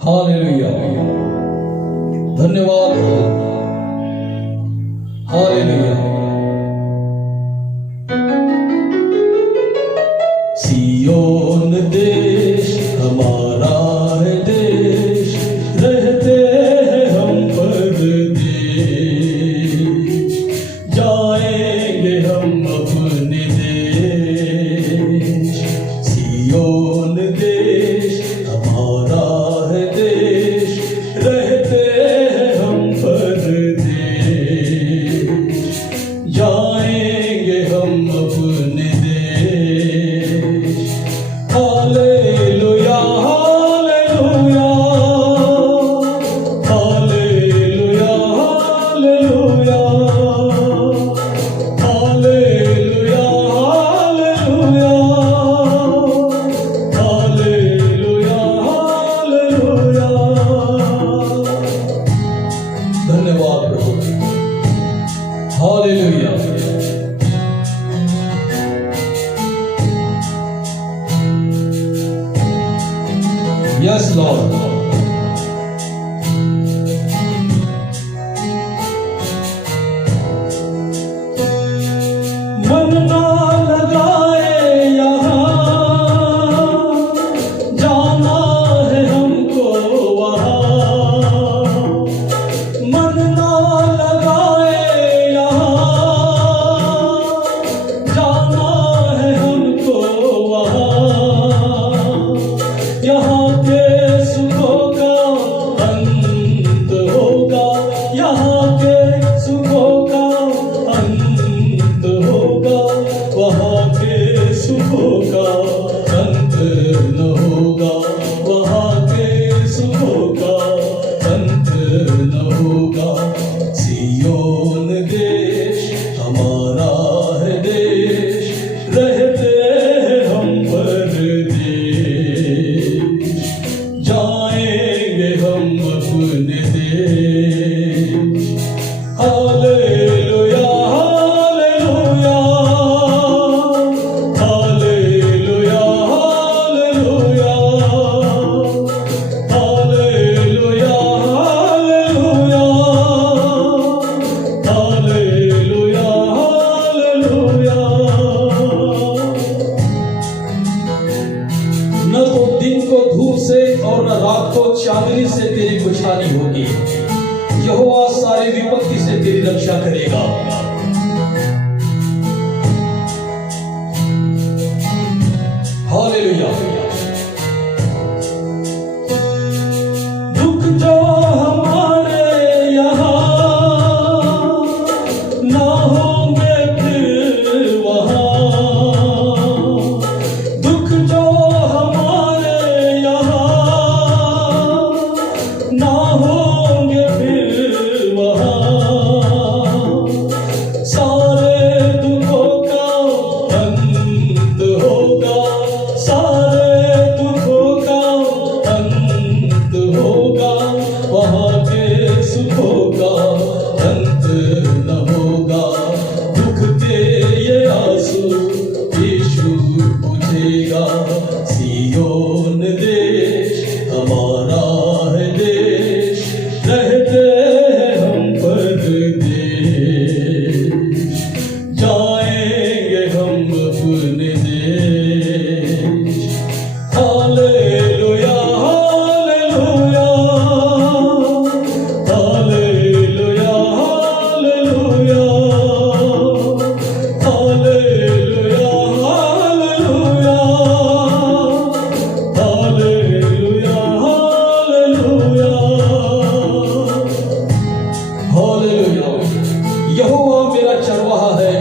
Hallelujah. धन्यवाद। Hallelujah. सियोन देश हमारा है देश, रहते हैं हम परदेश, जाएंगे हम अपने देश। सियोन देश हमारा है देश, रहते हैं हम परदेश, जाएंगे हम अपने देश। Hallelujah hallelujah hallelujah hallelujah hallelujah hallelujah hallelujah hallelujah. धन्यवाद प्रभु। हालेलुया। Yes, Lord. मन ना लगाए यहाँ, जाना है हमको वहाँ। मन ना लगाए यहाँ, जाना है हमको वहाँ। यहाँ के सुखों का अंत होगा, यहाँ के सुखों का अंत होगा, वहाँ के सुखों का अंत न होगा, वहाँ के सुखों का अंत न होगा। सियोन देश हमारा है देश, रहते हैं हम परदेश, जाएंगे हम अपने देश। Hallelujah hallelujah hallelujah hallelujah hallelujah hallelujah hallelujah hallelujah. न तो दिन को धूप से और न रात को चांदनी से तेरी कुछ हानि होगी। यहोवा सारी विपत्ति से तेरी रक्षा करेगा। हालेलुया। दुख जो हमारे यहाँ ना होंगे फिर वहाँ, दुख जो हमारे यहाँ ना होंगे फिर वहाँ। सारे दुखों का अंत होगा, सारे दुखों का अंत होगा, वहाँ के सुखों का अंत न होगा। दुख के ये आंसू यीशु बुझेगा। सियोन देश हमारा है देश, रहते हैं हम परदेश, जाएंगे हम अपने देश। Hallelujah hallelujah hallelujah hallelujah hallelujah hallelujah hallelujah hallelujah hallelujah. यहोवा मेरा चरवाहा है,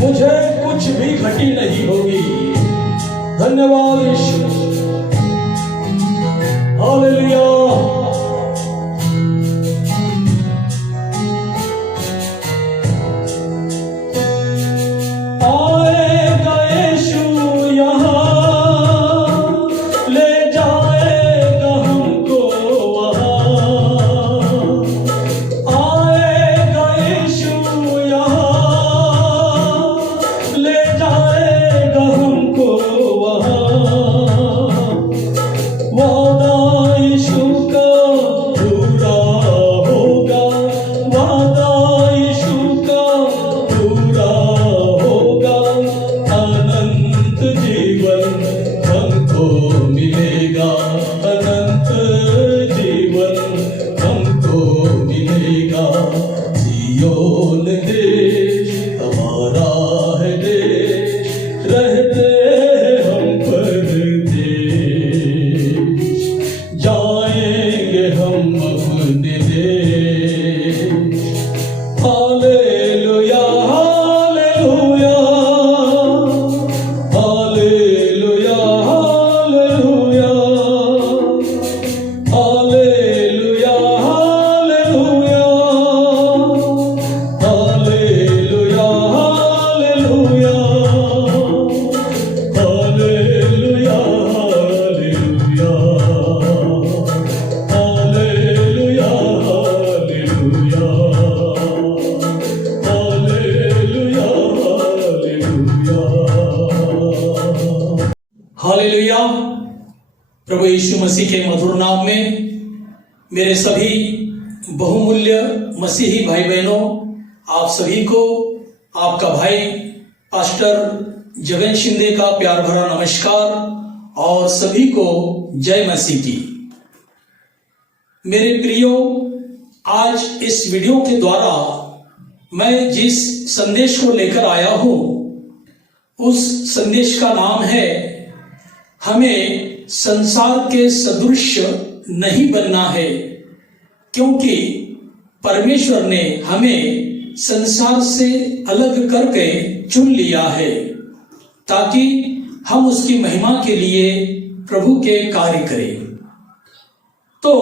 मुझे कुछ भी घटी नहीं होगी। धन्यवाद यीशु। हालेलुया। आएगा यीशु यहाँ, ले जाएगा हमको वहाँ। आएगा यीशु यहाँ, ले जाएगा हमको वहाँ। वादा यीशु प्रभु यीशु मसीह के मधुर नाम में मेरे सभी बहुमूल्य मसीही भाई बहनों, आप सभी को आपका भाई पास्टर जगन शिंदे का प्यार भरा नमस्कार और सभी को जय मसीह की। मेरे प्रियो, आज इस वीडियो के द्वारा मैं जिस संदेश को लेकर आया हूं उस संदेश का नाम है, हमें संसार के सदृश नहीं बनना है, क्योंकि परमेश्वर ने हमें संसार से अलग करके चुन लिया है ताकि हम उसकी महिमा के लिए प्रभु के कार्य करें। तो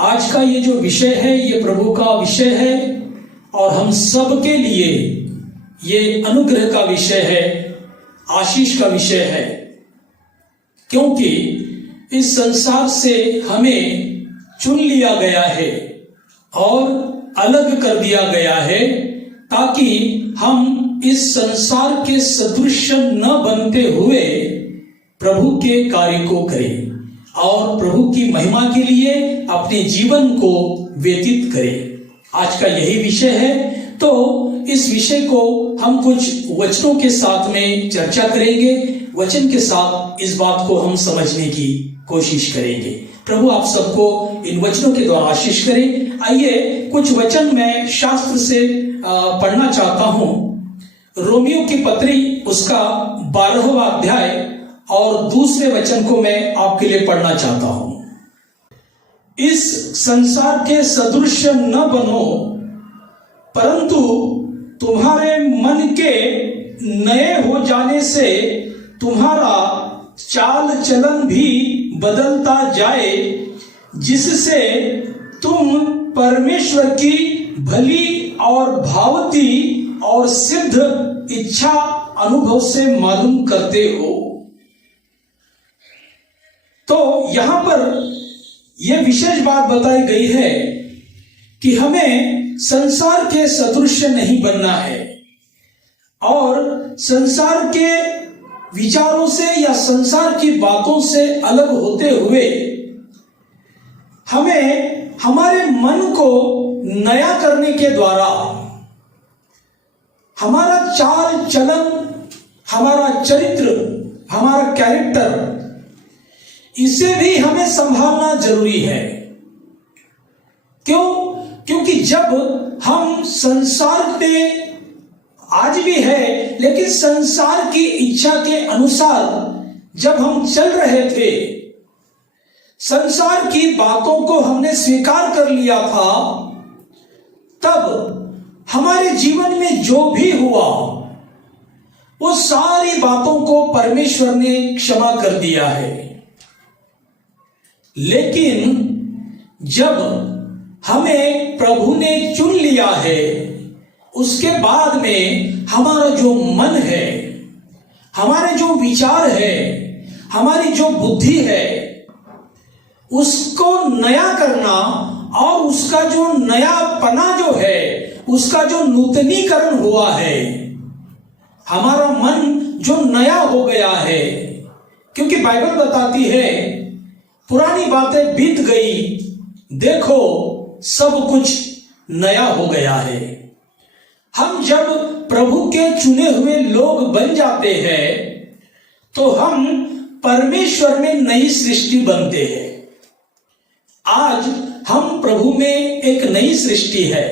आज का ये जो विषय है ये प्रभु का विषय है और हम सब के लिए ये अनुग्रह का विषय है, आशीष का विषय है, क्योंकि इस संसार से हमें चुन लिया गया है और अलग कर दिया गया है ताकि हम इस संसार के सदृश न बनते हुए प्रभु के कार्य को करें और प्रभु की महिमा के लिए अपने जीवन को व्यतीत करें। आज का यही विषय है। तो इस विषय को हम कुछ वचनों के साथ में चर्चा करेंगे। वचन के साथ इस बात को हम समझने की कोशिश करेंगे। प्रभु आप सबको इन वचनों के द्वारा आशीष करें। आइए कुछ वचन मैं शास्त्र से पढ़ना चाहता हूं। रोमियो की पत्री उसका 12वां अध्याय और दूसरे वचन को मैं आपके लिए पढ़ना चाहता हूं। इस संसार के सदृश न बनो, परंतु तुम्हारे मन के नए हो जाने से तुम्हारा चाल चलन भी बदलता जाए, जिससे तुम परमेश्वर की भली और भावती और सिद्ध इच्छा अनुभव से मालूम करते हो। तो यहां पर यह विशेष बात बताई गई है कि हमें संसार के सदृश नहीं बनना है और संसार के विचारों से या संसार की बातों से अलग होते हुए हमें हमारे मन को नया करने के द्वारा हमारा चाल चलन, हमारा चरित्र, हमारा कैरेक्टर, इसे भी हमें संभालना जरूरी है। क्यों? क्योंकि जब हम संसार पे आज भी है, लेकिन संसार की इच्छा के अनुसार जब हम चल रहे थे, संसार की बातों को हमने स्वीकार कर लिया था, तब हमारे जीवन में जो भी हुआ वो सारी बातों को परमेश्वर ने क्षमा कर दिया है। लेकिन जब हमें प्रभु ने चुन लिया है, उसके बाद में हमारा जो मन है, हमारे जो विचार है, हमारी जो बुद्धि है, उसको नया करना और उसका जो नयापना जो है, उसका जो नूतनीकरण हुआ है, हमारा मन जो नया हो गया है। क्योंकि बाइबल बताती है पुरानी बातें बीत गई, देखो सब कुछ नया हो गया है। हम जब प्रभु के चुने हुए लोग बन जाते हैं तो हम परमेश्वर में नई सृष्टि बनते हैं। आज हम प्रभु में एक नई सृष्टि है।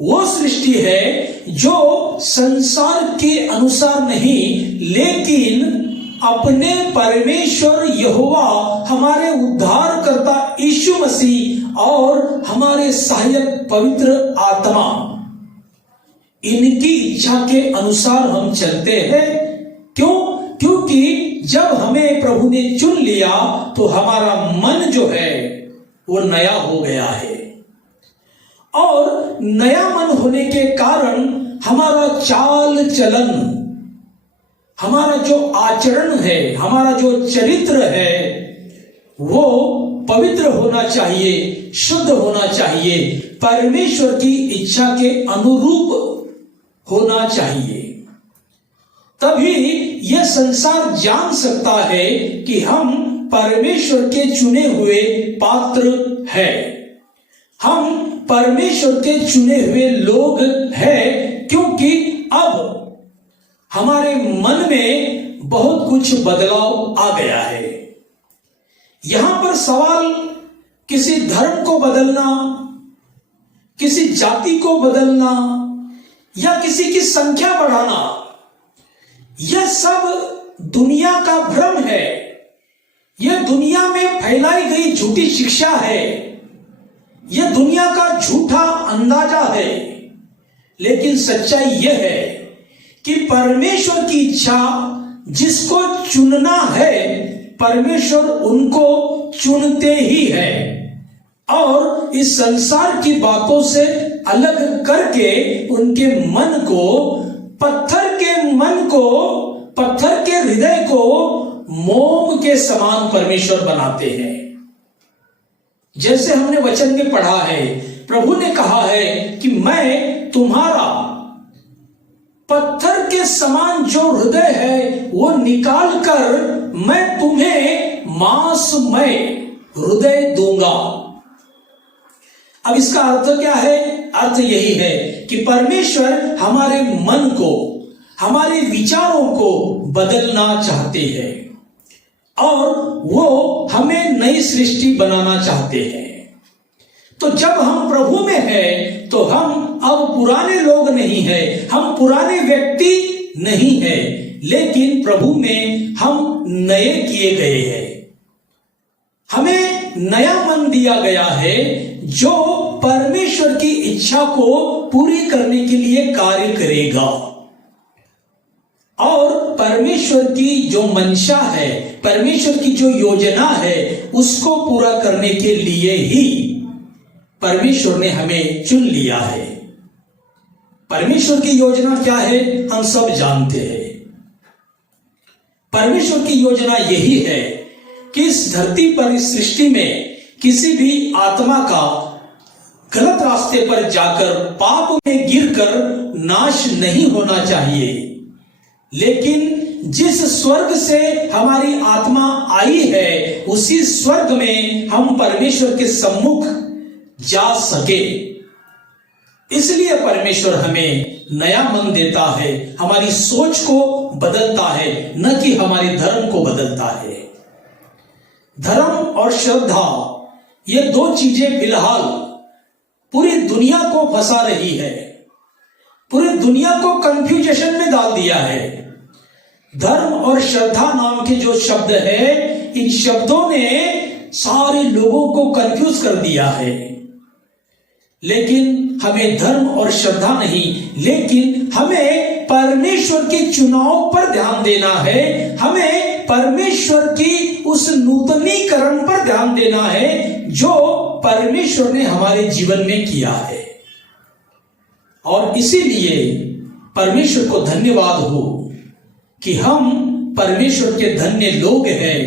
वो सृष्टि है जो संसार के अनुसार नहीं, लेकिन अपने परमेश्वर यहोवा, हमारे उद्धारकर्ता यीशु मसीह और हमारे सहायक पवित्र आत्मा, इनकी इच्छा के अनुसार हम चलते हैं। क्यों? क्योंकि जब हमें प्रभु ने चुन लिया तो हमारा मन जो है वो नया हो गया है और नया मन होने के कारण हमारा चाल चलन, हमारा जो आचरण है, हमारा जो चरित्र है, वो पवित्र होना चाहिए, शुद्ध होना चाहिए, परमेश्वर की इच्छा के अनुरूप होना चाहिए। तभी यह संसार जान सकता है कि हम परमेश्वर के चुने हुए पात्र हैं। हम परमेश्वर के चुने हुए लोग हैं, क्योंकि अब हमारे मन में बहुत कुछ बदलाव आ गया है। यहां पर सवाल किसी धर्म को बदलना, किसी जाति को बदलना या किसी की संख्या बढ़ाना, यह सब दुनिया का भ्रम है। यह दुनिया में फैलाई गई झूठी शिक्षा है। यह दुनिया का झूठा अंदाजा है। लेकिन सच्चाई यह है कि परमेश्वर की इच्छा जिसको चुनना है, परमेश्वर उनको चुनते ही है और इस संसार की बातों से अलग करके उनके मन को, पत्थर के हृदय को मोम के समान परमेश्वर बनाते हैं। जैसे हमने वचन में पढ़ा है, प्रभु ने कहा है कि मैं तुम्हारा पत्थर के समान जो हृदय है वो निकाल कर मैं तुम्हें मांसमय हृदय दूंगा। अब इसका अर्थ क्या है? अर्थ यही है कि परमेश्वर हमारे मन को, हमारे विचारों को बदलना चाहते हैं और वो हमें नई सृष्टि बनाना चाहते हैं। तो जब हम प्रभु में हैं तो हम अब पुराने लोग नहीं हैं, हम पुराने व्यक्ति नहीं हैं, लेकिन प्रभु में हम नए किए गए हैं। हमें नया मन दिया गया है जो परमेश्वर की इच्छा को पूरी करने के लिए कार्य करेगा। और परमेश्वर की जो मंशा है, परमेश्वर की जो योजना है, उसको पूरा करने के लिए ही परमेश्वर ने हमें चुन लिया है। परमेश्वर की योजना क्या है हम सब जानते हैं। परमेश्वर की योजना यही है कि इस धरती पर, इस सृष्टि में किसी भी आत्मा का गलत रास्ते पर जाकर पाप में गिरकर नाश नहीं होना चाहिए, लेकिन जिस स्वर्ग से हमारी आत्मा आई है उसी स्वर्ग में हम परमेश्वर के सम्मुख जा सके। इसलिए परमेश्वर हमें नया मन देता है, हमारी सोच को बदलता है, न कि हमारे धर्म को बदलता है। धर्म और श्रद्धा ये दो चीजें फिलहाल पूरी दुनिया को फंसा रही है, पूरी दुनिया को कंफ्यूजन में डाल दिया है। धर्म और श्रद्धा नाम के जो शब्द है, इन शब्दों ने सारे लोगों को कंफ्यूज कर दिया है। लेकिन हमें धर्म और श्रद्धा नहीं, लेकिन हमें परमेश्वर के चुनाव पर ध्यान देना है। हमें परमेश्वर की उस नूतनीकरण पर ध्यान देना है जो परमेश्वर ने हमारे जीवन में किया है। और इसीलिए परमेश्वर को धन्यवाद हो कि हम परमेश्वर के धन्य लोग हैं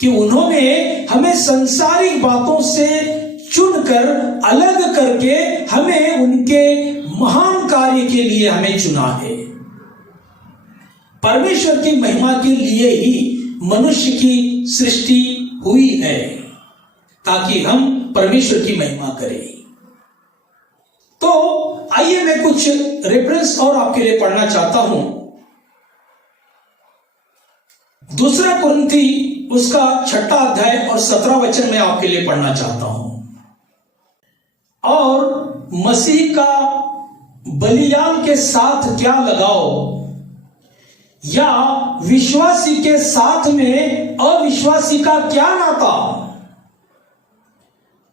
कि उन्होंने हमें सांसारिक बातों से चुनकर, अलग करके हमें उनके महान कार्य के लिए हमें चुना है। परमेश्वर की महिमा के लिए ही मनुष्य की सृष्टि हुई है, ताकि हम परमेश्वर की महिमा करें। तो आइए मैं कुछ रेफरेंस और आपके लिए पढ़ना चाहता हूं। 2 कुरिन्थी उसका 6 अध्याय और 17 वचन में आपके लिए पढ़ना चाहता हूं। और मसीह का बलिदान के साथ क्या लगाओ, या विश्वासी के साथ में अविश्वासी का क्या नाता,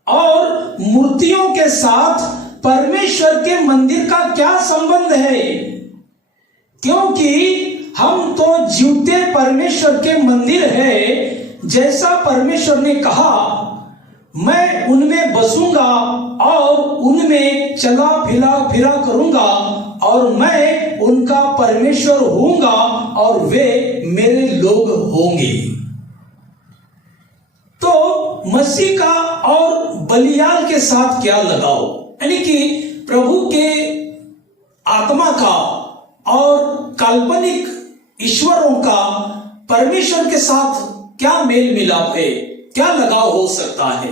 और मूर्तियों के साथ परमेश्वर के मंदिर का क्या संबंध है, क्योंकि हम तो जीवते परमेश्वर के मंदिर है। जैसा परमेश्वर ने कहा, मैं उनमें बसूंगा और उनमें चला फिरा करूंगा और मैं उनका परमेश्वर होऊंगा और वे मेरे लोग होंगे। तो मसीह का और बलिदान के साथ क्या लगाओ, यानी कि प्रभु के आत्मा का और काल्पनिक ईश्वरों का परमेश्वर के साथ क्या मेल मिलाप है, क्या लगाव हो सकता है?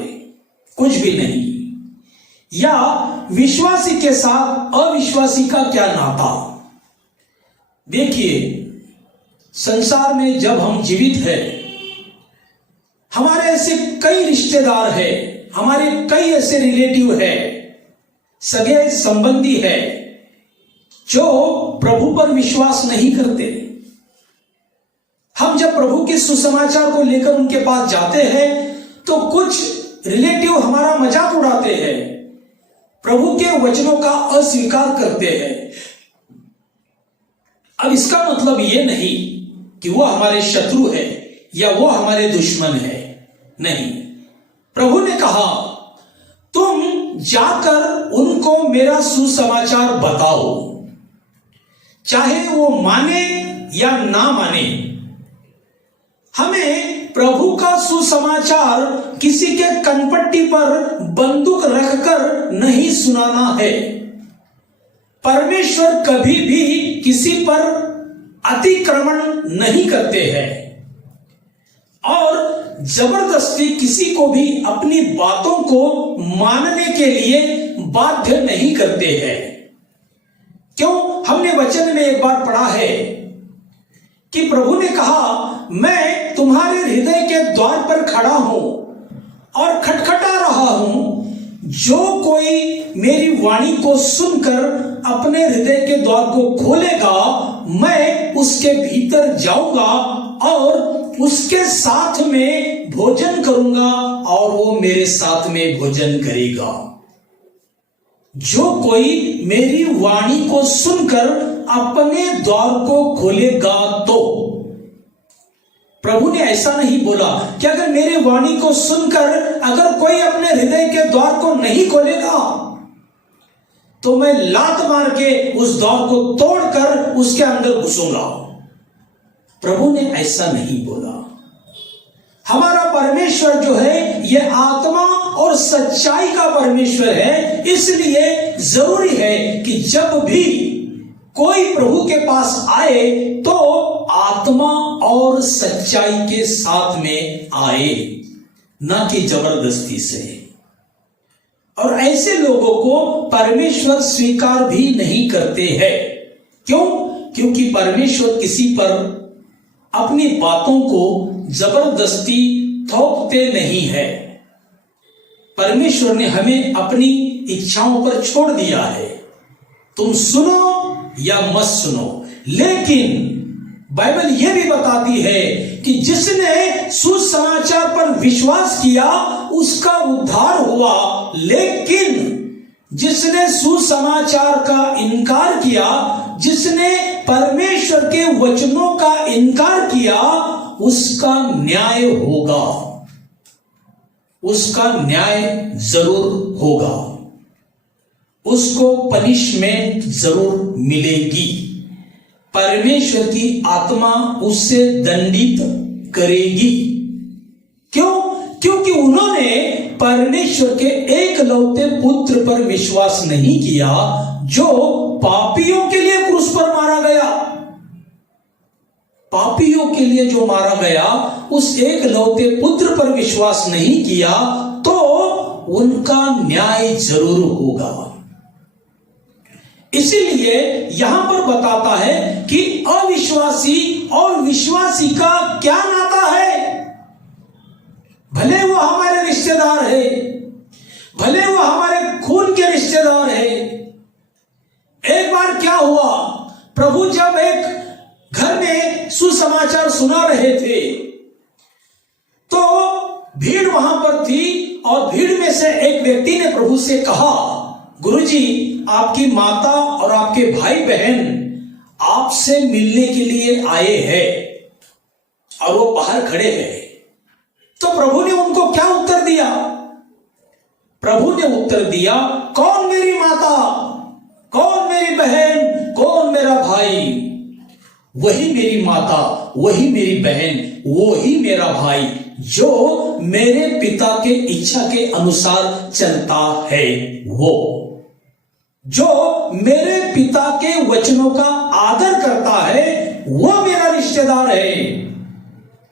कुछ भी नहीं। या विश्वासी के साथ अविश्वासी का क्या नाता? देखिए, संसार में जब हम जीवित हैं, हमारे ऐसे कई रिश्तेदार हैं, हमारे कई ऐसे रिलेटिव हैं, सगे संबंधी हैं जो प्रभु पर विश्वास नहीं करते। हम जब प्रभु के सुसमाचार को लेकर उनके पास जाते हैं तो कुछ रिलेटिव हमारा मजाक उड़ाते हैं, प्रभु के वचनों का अस्वीकार करते हैं। अब इसका मतलब यह नहीं कि वो हमारे शत्रु है या वो हमारे दुश्मन है, नहीं। प्रभु ने कहा, तुम जाकर उनको मेरा सुसमाचार बताओ, चाहे वो माने या ना माने। हमें प्रभु का सुसमाचार किसी के कनपट्टी पर बंदूक रखकर नहीं सुनाना है। परमेश्वर कभी भी किसी पर अतिक्रमण नहीं करते हैं और जबरदस्ती किसी को भी अपनी बातों को मानने के लिए बाध्य नहीं करते हैं। क्यों? हमने वचन में एक बार पढ़ा है कि प्रभु ने कहा, मैं तुम्हारे हृदय के द्वार पर खड़ा हूं और खटखटा रहा हूं। जो कोई मेरी वाणी को सुनकर अपने हृदय के द्वार को खोलेगा, मैं उसके भीतर जाऊंगा और उसके साथ में भोजन करूंगा और वो मेरे साथ में भोजन करेगा। जो कोई मेरी वाणी को सुनकर अपने द्वार को खोलेगा तो। प्रभु ने ऐसा नहीं बोला कि अगर मेरे वाणी को सुनकर अगर कोई अपने हृदय के द्वार को नहीं खोलेगा तो मैं लात मार के उस द्वार को तोड़कर उसके अंदर घुसूंगा। प्रभु ने ऐसा नहीं बोला। हमारा परमेश्वर जो है ये आत्मा और सच्चाई का परमेश्वर है, इसलिए जरूरी है कि जब भी कोई प्रभु के पास आए तो आत्मा और सच्चाई के साथ में आए, ना कि जबरदस्ती से। और ऐसे लोगों को परमेश्वर स्वीकार भी नहीं करते हैं। क्यों? क्योंकि परमेश्वर किसी पर अपनी बातों को जबरदस्ती थोपते नहीं है। परमेश्वर ने हमें अपनी इच्छाओं पर छोड़ दिया है, तुम सुनो या मत सुनो। लेकिन बाइबल यह भी बताती है कि जिसने सुसमाचार पर विश्वास किया उसका उद्धार हुआ, लेकिन जिसने सुसमाचार का इनकार किया, जिसने परमेश्वर के वचनों का इनकार किया, उसका न्याय होगा, उसका न्याय जरूर होगा, उसको पनिशमेंट जरूर मिलेगी। परमेश्वर की आत्मा उससे दंडित करेगी। क्यों? क्योंकि उन्होंने परमेश्वर के एकलौते पुत्र पर विश्वास नहीं किया जो पापियों के लिए क्रूस पर मारा गया। पापियों के लिए जो मारा गया, उस एकलौते पुत्र पर विश्वास नहीं किया तो उनका न्याय जरूर होगा। इसीलिए यहां पर बताता है कि अविश्वासी और विश्वासी का क्या नाता है। भले वो हमारे रिश्तेदार है, भले वो हमारे खून के रिश्तेदार है। एक बार क्या हुआ, प्रभु जब एक घर में सुसमाचार सुना रहे थे तो भीड़ वहां पर थी और भीड़ में से एक व्यक्ति ने प्रभु से कहा, गुरुजी, आपकी माता और आपके भाई बहन आपसे मिलने के लिए आए हैं और वो बाहर खड़े हैं। तो प्रभु ने उनको क्या उत्तर दिया? प्रभु ने उत्तर दिया, कौन मेरी माता, कौन मेरी बहन, कौन मेरा भाई? वही मेरी माता, वही मेरी बहन, वही मेरा भाई जो मेरे पिता के इच्छा के अनुसार चलता है। वो जो मेरे पिता के वचनों का आदर करता है वो मेरा रिश्तेदार है।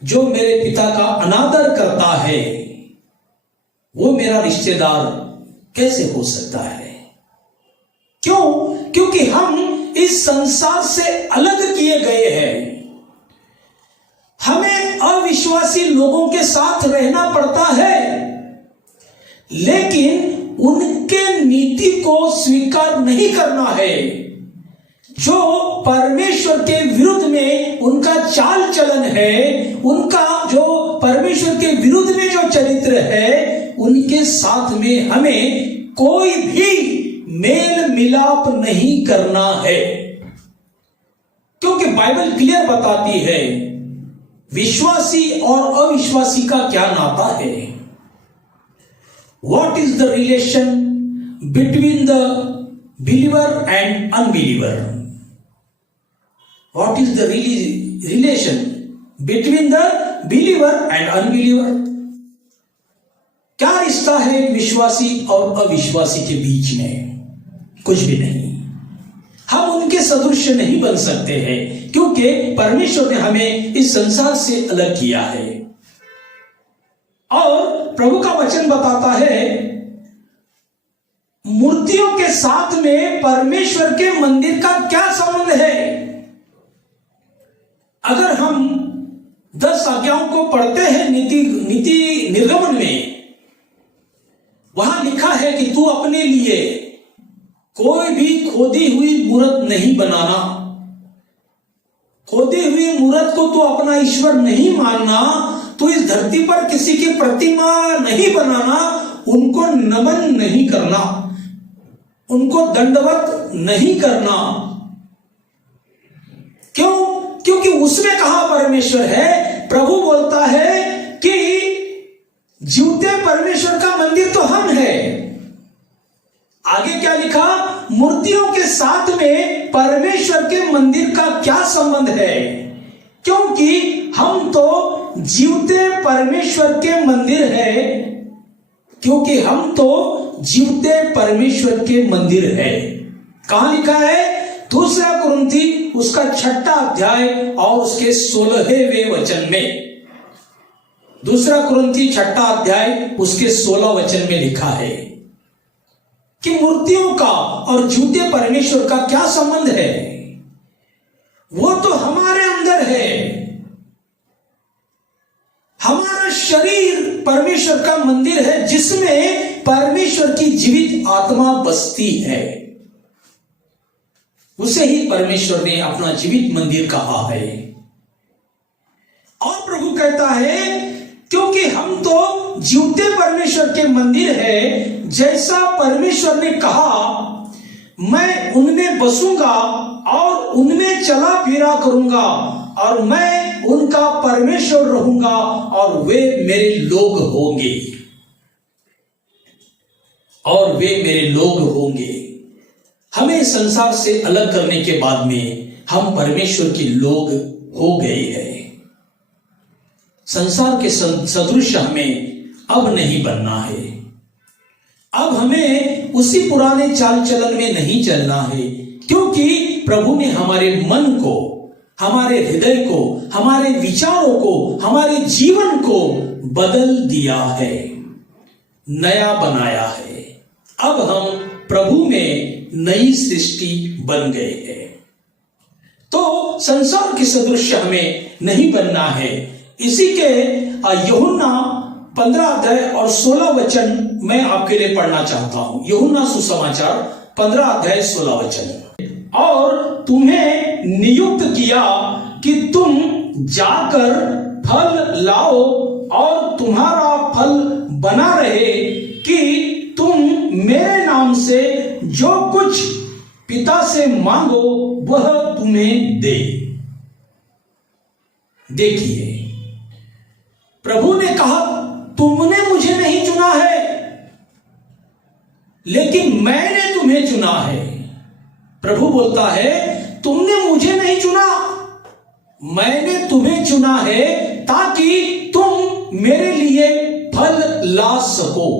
जो मेरे पिता का अनादर करता है वो मेरा रिश्तेदार कैसे हो सकता है? क्यों? क्योंकि हम इस संसार से अलग किए गए हैं। हमें अविश्वासी लोगों के साथ रहना पड़ता है, लेकिन उनके नीति को स्वीकार नहीं करना है। जो परमेश्वर के विरुद्ध में उनका चाल चलन है, उनका जो परमेश्वर के विरुद्ध में जो चरित्र है, उनके साथ में हमें कोई भी मेल मिलाप नहीं करना है। क्योंकि बाइबल क्लियर बताती है विश्वासी और अविश्वासी का क्या नाता है। What is the relation between the believer and unbeliever? What is the relation between the believer and unbeliever? क्या रिश्ता है एक विश्वासी और अविश्वासी के बीच में? कुछ भी नहीं। हम उनके सदृश नहीं बन सकते हैं, क्योंकि परमेश्वर ने हमें इस संसार से अलग किया है। और प्रभु का वचन बताता है मूर्तियों के साथ में परमेश्वर के मंदिर का क्या संबंध है। अगर हम 10 आज्ञाओं को पढ़ते हैं नीति निर्गमन में, वहां लिखा है कि तू अपने लिए कोई भी खोदी हुई मूर्त नहीं बनाना, खोदी हुई मूर्त को तू अपना ईश्वर नहीं मानना, तो इस धरती पर किसी की प्रतिमा नहीं बनाना, उनको नमन नहीं करना, उनको दंडवत नहीं करना। क्यों? क्योंकि उसमें कहा परमेश्वर है, प्रभु बोलता है कि जीवते परमेश्वर का मंदिर तो हम है। आगे क्या लिखा? मूर्तियों के साथ में परमेश्वर के मंदिर का क्या संबंध है? क्योंकि हम तो जीवते परमेश्वर के मंदिर है, क्योंकि हम तो जीवते परमेश्वर के मंदिर है। कहां लिखा है? 2 कुरिन्थी उसका 6 अध्याय और उसके 16वें वचन में। 2 कुरिन्थी 6 अध्याय उसके 16 वचन में लिखा है कि मूर्तियों का और झूठे परमेश्वर का क्या संबंध है। वो तो हमारे अंदर है। हमारा शरीर परमेश्वर का मंदिर है, जिसमें परमेश्वर की जीवित आत्मा बसती है। उसे ही परमेश्वर ने अपना जीवित मंदिर कहा है। और प्रभु कहता है क्योंकि हम तो जीवते परमेश्वर के मंदिर है, जैसा परमेश्वर ने कहा मैं उनमें बसूंगा और उनमें चला फिरा करूंगा और मैं उनका परमेश्वर रहूंगा और वे मेरे लोग होंगे और वे मेरे लोग होंगे। हमें संसार से अलग करने के बाद में हम परमेश्वर के लोग हो गए हैं। संसार के सदृश हमें अब नहीं बनना है। अब हमें उसी पुराने चाल चलन में नहीं चलना है, क्योंकि प्रभु ने हमारे मन को, हमारे हृदय को, हमारे विचारों को, हमारे जीवन को बदल दिया है, नया बनाया है। अब हम प्रभु में नई सृष्टि बन गए हैं। तो संसार के सदृश हमें नहीं बनना है। इसी के यूहन्ना 15 अध्याय और 16 वचन मैं आपके लिए पढ़ना चाहता हूं। यूहन्ना सुसमाचार 15 अध्याय 16 वचन। और तुम्हें नियुक्त किया कि तुम जाकर फल लाओ और तुम्हारा फल बना रहे, कि तुम मेरे नाम से जो कुछ पिता से मांगो वह तुम्हें दे। देखिए, प्रभु ने कहा तुमने मुझे नहीं चुना है, लेकिन मैंने तुम्हें चुना है। प्रभु बोलता है तुमने मुझे नहीं चुना, मैंने तुम्हें चुना है ताकि तुम मेरे लिए फल ला सको।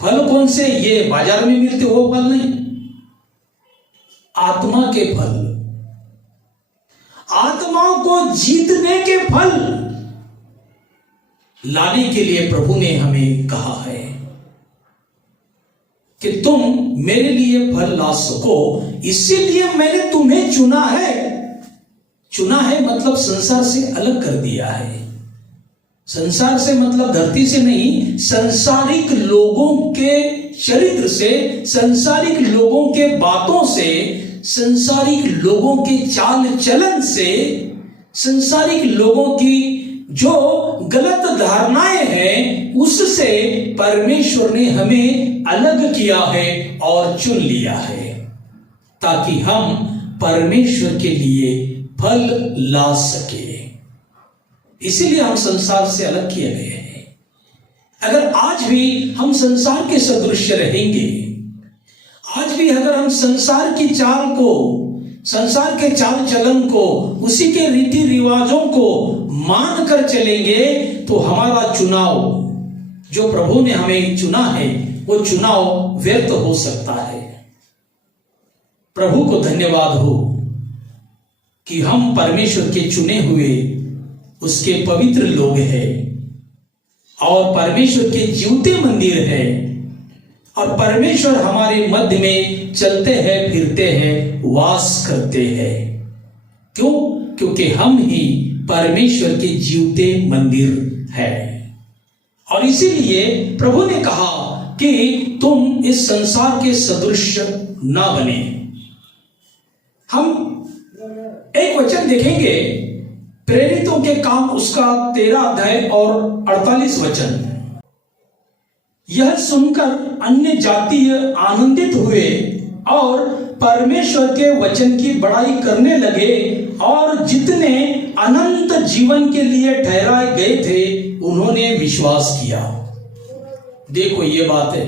फल कौन से? ये बाजार में मिलते वो फल नहीं, आत्मा के फल, आत्माओं को जीतने के फल। लाने के लिए प्रभु ने हमें कहा है कि तुम मेरे लिए फल ला सको, इसीलिए मैंने तुम्हें चुना है। चुना है मतलब संसार से अलग कर दिया है। संसार से मतलब धरती से नहीं, संसारिक लोगों के चरित्र से, संसारिक लोगों के बातों से, संसारिक लोगों के चाल चलन से, संसारिक लोगों की जो गलत धारणाएं हैं उससे परमेश्वर ने हमें अलग किया है और चुन लिया है, ताकि हम परमेश्वर के लिए फल ला सके। इसीलिए हम संसार से अलग किए गए हैं। अगर आज भी हम संसार के सदृश रहेंगे, आज भी अगर हम संसार की चाल को, संसार के चाल चलन को, उसी के रीति रिवाजों को मान कर चलेंगे, तो हमारा चुनाव, जो प्रभु ने हमें चुना है, वो चुनाव व्यर्थ हो सकता है। प्रभु को धन्यवाद हो कि हम परमेश्वर के चुने हुए उसके पवित्र लोग हैं और परमेश्वर के जीवते मंदिर है, और परमेश्वर हमारे मध्य में चलते हैं, फिरते हैं, वास करते हैं। क्यों? क्योंकि हम ही परमेश्वर के जीवते मंदिर है। और इसीलिए प्रभु ने कहा कि तुम इस संसार के सदृश ना बने। हम एक वचन देखेंगे, प्रेरितों के काम उसका 13 अध्याय और 48 वचन। यह सुनकर अन्य जातीय आनंदित हुए और परमेश्वर के वचन की बड़ाई करने लगे, और जितने अनंत जीवन के लिए ठहराए गए थे उन्होंने विश्वास किया। देखो ये बात है,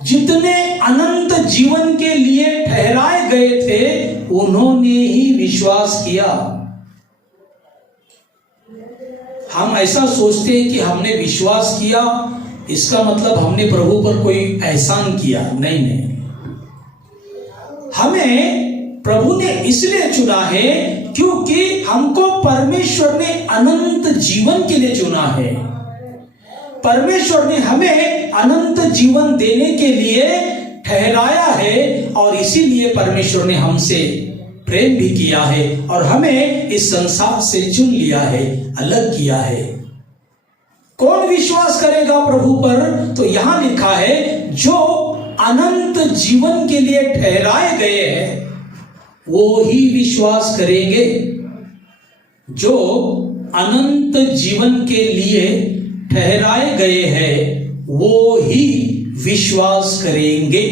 जितने अनंत जीवन के लिए ठहराए गए थे उन्होंने ही विश्वास किया। हम ऐसा सोचते हैं कि हमने विश्वास किया, इसका मतलब हमने प्रभु पर कोई एहसान किया। नहीं नहीं, हमें प्रभु ने इसलिए चुना है क्योंकि हमको परमेश्वर ने अनंत जीवन के लिए चुना है। परमेश्वर ने हमें अनंत जीवन देने के लिए ठहराया है, और इसीलिए परमेश्वर ने हमसे प्रेम भी किया है और हमें इस संसार से चुन लिया है, अलग किया है। कौन विश्वास करेगा प्रभु पर? तो यहां लिखा है, जो अनंत जीवन के लिए ठहराए गए हैं वो ही विश्वास करेंगे। जो अनंत जीवन के लिए ठहराए गए हैं वो ही विश्वास करेंगे।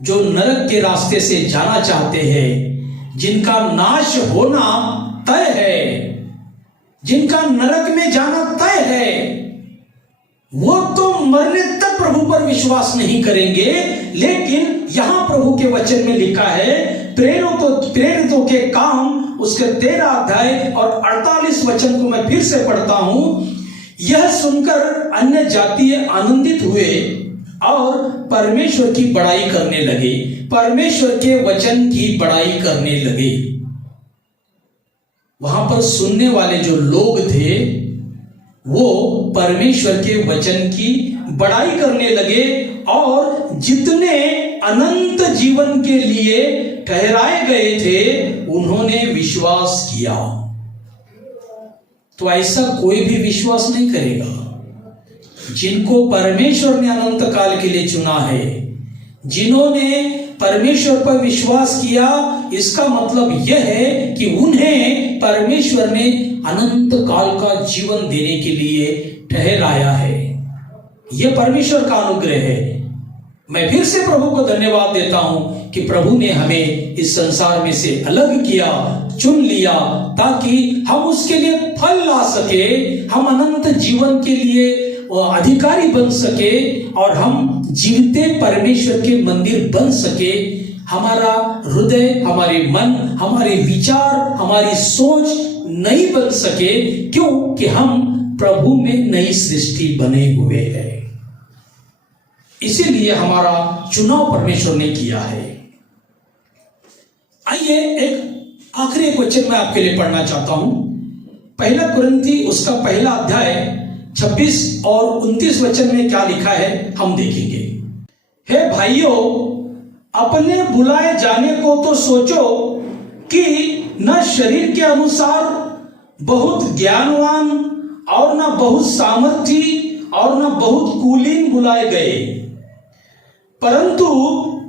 जो नरक के रास्ते से जाना चाहते हैं, जिनका नाश होना तय है, जिनका नरक में जाना तय है, वो तो मरने तक प्रभु पर विश्वास नहीं करेंगे। लेकिन यहां प्रभु के वचन में लिखा है, प्रेरितों के काम उसके 13 अध्याय और 48 वचन को मैं फिर से पढ़ता हूं। यह सुनकर अन्य जातीय आनंदित हुए और परमेश्वर की बड़ाई करने लगे, परमेश्वर के वचन की बड़ाई करने लगे। वहां पर सुनने वाले जो लोग थे वो परमेश्वर के वचन की बड़ाई करने लगे, और जितने अनंत जीवन के लिए ठहराए गए थे उन्होंने विश्वास किया। तो ऐसा कोई भी विश्वास नहीं करेगा। जिनको परमेश्वर ने अनंत काल के लिए चुना है, जिन्होंने परमेश्वर पर विश्वास किया, इसका मतलब यह है कि उन्हें परमेश्वर ने अनंत काल का जीवन देने के लिए ठहराया है। यह परमेश्वर का अनुग्रह है। मैं फिर से प्रभु को धन्यवाद देता हूं कि प्रभु ने हमें इस संसार में से अलग किया, चुन लिया, ताकि हम उसके लिए फल ला सके, हम अनंत जीवन के लिए अधिकारी बन सके और हम जीवते परमेश्वर के मंदिर बन सके। हमारा हृदय, हमारे मन, हमारे विचार, हमारी सोच नहीं बन सके, क्योंकि हम प्रभु में नई सृष्टि बने हुए हैं। इसीलिए हमारा चुनाव परमेश्वर ने किया है। आइए एक आखिरी वचन मैं आपके लिए पढ़ना चाहता हूं। पहला कुरिन्थी उसका पहला अध्याय 26 और 29 वचन में क्या लिखा है हम देखेंगे। हे भाइयों, अपने बुलाए जाने को तो सोचो कि न शरीर के अनुसार बहुत ज्ञानवान और न बहुत सामर्थी और न बहुत कुलीन बुलाए गए, परंतु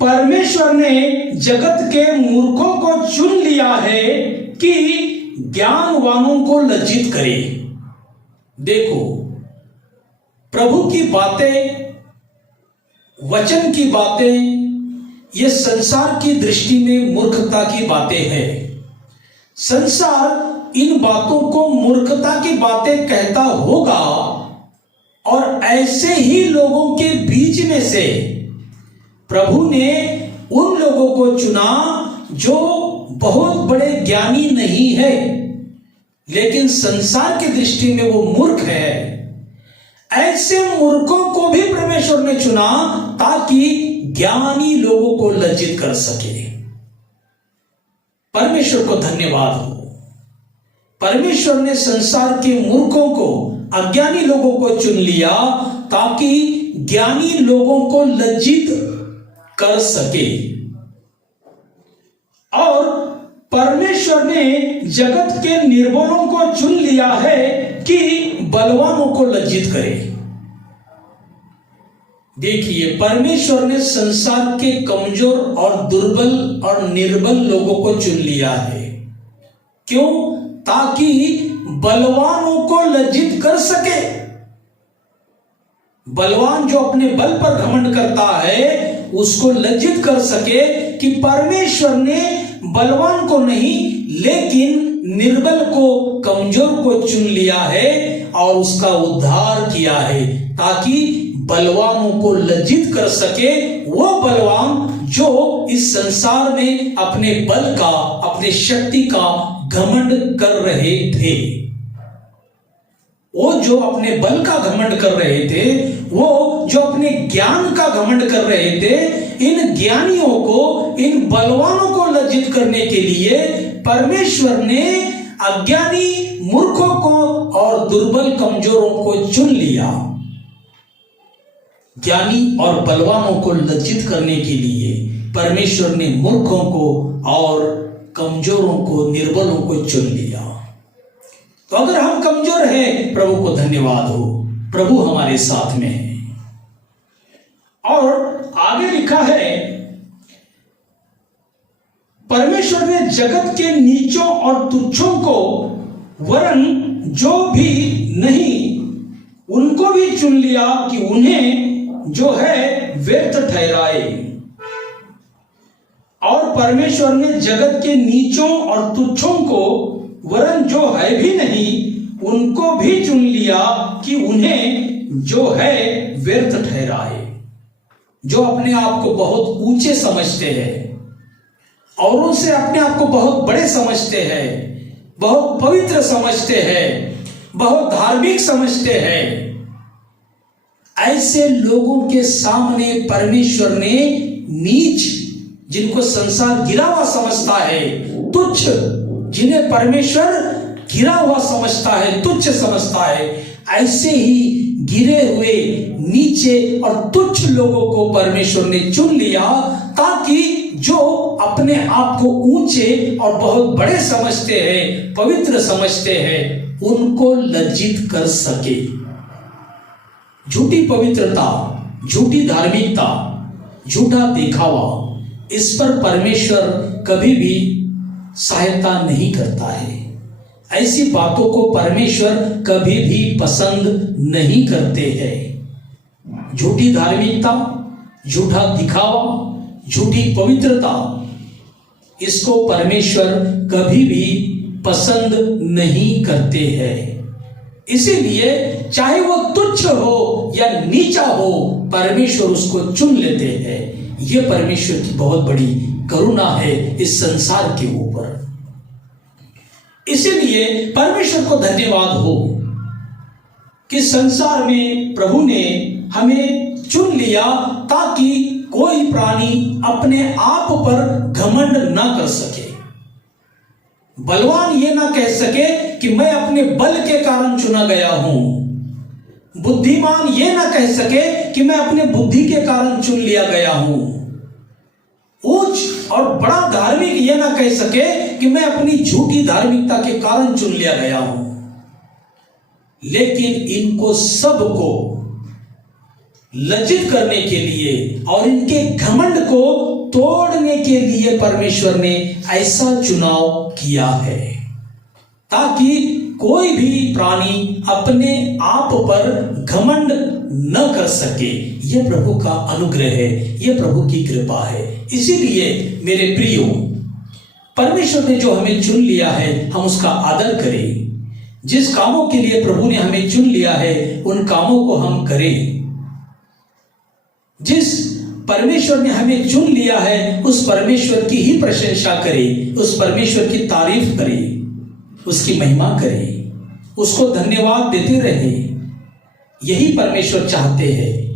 परमेश्वर ने जगत के मूर्खों को चुन लिया है कि ज्ञानवानों को लज्जित करे। देखो, प्रभु की बातें, वचन की बातें, ये संसार की दृष्टि में मूर्खता की बातें हैं। संसार इन बातों को मूर्खता की बातें कहता होगा और ऐसे ही लोगों के बीच में से प्रभु ने उन लोगों को चुना जो बहुत बड़े ज्ञानी नहीं है, लेकिन संसार की दृष्टि में वो मूर्ख है। ऐसे मूर्खों को भी परमेश्वर ने चुना ताकि ज्ञानी लोगों को लज्जित कर सके। परमेश्वर को धन्यवाद हो। परमेश्वर ने संसार के मूर्खों को, अज्ञानी लोगों को चुन लिया ताकि ज्ञानी लोगों को लज्जित कर सके। और परमेश्वर ने जगत के निर्बलों को चुन लिया है कि बलवानों को लज्जित करे। देखिए, परमेश्वर ने संसार के कमजोर और दुर्बल और निर्बल लोगों को चुन लिया है। क्यों? ताकि बलवानों को लज्जित कर सके। बलवान जो अपने बल पर घमंड करता है उसको लज्जित कर सके कि परमेश्वर ने बलवान को नहीं लेकिन निर्बल को, कमजोर को चुन लिया है और उसका उद्धार किया है ताकि बलवानों को लज्जित कर सके। वो बलवान जो इस संसार में अपने बल का, अपने शक्ति का घमंड कर रहे थे, वो जो अपने बल का घमंड कर रहे थे, वो जो अपने ज्ञान का घमंड कर रहे थे, इन ज्ञानियों को, इन बलवानों को लज्जित करने के लिए परमेश्वर ने अज्ञानी मूर्खों को और दुर्बल कमजोरों को चुन लिया। ज्ञानी और बलवानों को लज्जित करने के लिए परमेश्वर ने मूर्खों को और कमजोरों को, निर्बलों को चुन लिया। तो अगर हम कमजोर हैं, प्रभु को धन्यवाद हो, प्रभु हमारे साथ में है। और आगे लिखा है, परमेश्वर ने जगत के नीचों और तुच्छों को वरन जो भी नहीं उनको भी चुन लिया कि उन्हें जो है व्यर्थ ठहराए। और परमेश्वर ने जगत के नीचों और तुच्छों को वरन जो है भी नहीं उनको भी चुन लिया कि उन्हें जो है व्यर्थ ठहराए। जो अपने आप को बहुत ऊंचे समझते हैं, औरों से अपने आप को बहुत बड़े समझते हैं, बहुत पवित्र समझते हैं, बहुत धार्मिक समझते हैं, ऐसे लोगों के सामने परमेश्वर ने नीच, जिनको संसार गिरा हुआ समझता है, तुच्छ, जिन्हें परमेश्वर गिरा हुआ समझता है, तुच्छ समझता है, ऐसे ही गिरे हुए, नीचे और तुच्छ लोगों को परमेश्वर ने चुन लिया ताकि जो अपने आप को ऊंचे और बहुत बड़े समझते हैं, पवित्र समझते हैं, उनको लज्जित कर सके। झूठी पवित्रता, झूठी धार्मिकता, झूठा दिखावा, इस पर परमेश्वर कभी भी सहायता नहीं करता है। ऐसी बातों को परमेश्वर कभी भी पसंद नहीं करते हैं। झूठी धार्मिकता, झूठा दिखावा, झूठी पवित्रता, इसको परमेश्वर कभी भी पसंद नहीं करते हैं। इसीलिए चाहे वो तुच्छ हो या नीचा हो, परमेश्वर उसको चुन लेते हैं। यह परमेश्वर की बहुत बड़ी करुणा है इस संसार के ऊपर। इसीलिए परमेश्वर को धन्यवाद हो कि संसार में प्रभु ने हमें चुन लिया ताकि कोई प्राणी अपने आप पर घमंड ना कर सके। बलवान ये ना कह सके कि मैं अपने बल के कारण चुना गया हूं। बुद्धिमान ये ना कह सके कि मैं अपने बुद्धि के कारण चुन लिया गया हूं। उच्च और बड़ा धार्मिक ये ना कह सके कि मैं अपनी झूठी धार्मिकता के कारण चुन लिया गया हूं। लेकिन इनको सबको लज्जित करने के लिए और इनके घमंड को तोड़ने के लिए परमेश्वर ने ऐसा चुनाव किया है, ताकि कोई भी प्राणी अपने आप पर घमंड न कर सके। यह प्रभु का अनुग्रह है, यह प्रभु की कृपा है। इसीलिए मेरे प्रियो, परमेश्वर ने जो हमें चुन लिया है, हम उसका आदर करें। जिस कामों के लिए प्रभु ने हमें चुन लिया है, उन कामों को हम करें। जिस परमेश्वर ने हमें चुन लिया है, उस परमेश्वर की ही प्रशंसा करें, उस परमेश्वर की तारीफ करें, उसकी महिमा करें, उसको धन्यवाद देते रहे। यही परमेश्वर चाहते हैं।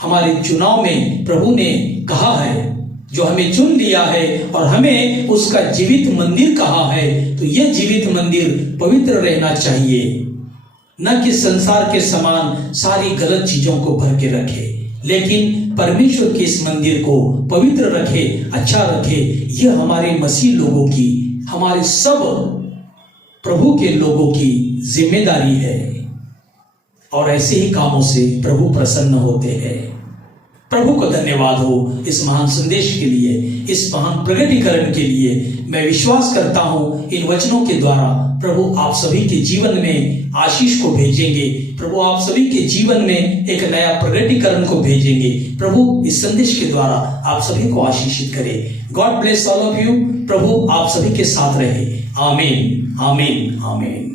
हमारे चुनाव में प्रभु ने कहा है, जो हमें चुन लिया है और हमें उसका जीवित मंदिर कहा है, तो यह जीवित मंदिर पवित्र रहना चाहिए, न कि संसार के समान सारी गलत चीजों को भर के रखे, लेकिन परमेश्वर के इस मंदिर को पवित्र रखे, अच्छा रखे। यह हमारे मसीह लोगों की, हमारे सब प्रभु के लोगों की जिम्मेदारी है। और ऐसे ही कामों से प्रभु प्रसन्न होते हैं। प्रभु को धन्यवाद हो इस महान संदेश के लिए, इस महान प्रगटीकरण के लिए। मैं विश्वास करता हूं इन वचनों के द्वारा प्रभु आप सभी के जीवन में आशीष को भेजेंगे। प्रभु आप सभी के जीवन में एक नया प्रगटीकरण को भेजेंगे। प्रभु इस संदेश के द्वारा आप सभी को आशीषित करे। God bless all of you. प्रभु आप सभी के साथ रहे। आमीन, आमीन, आमीन।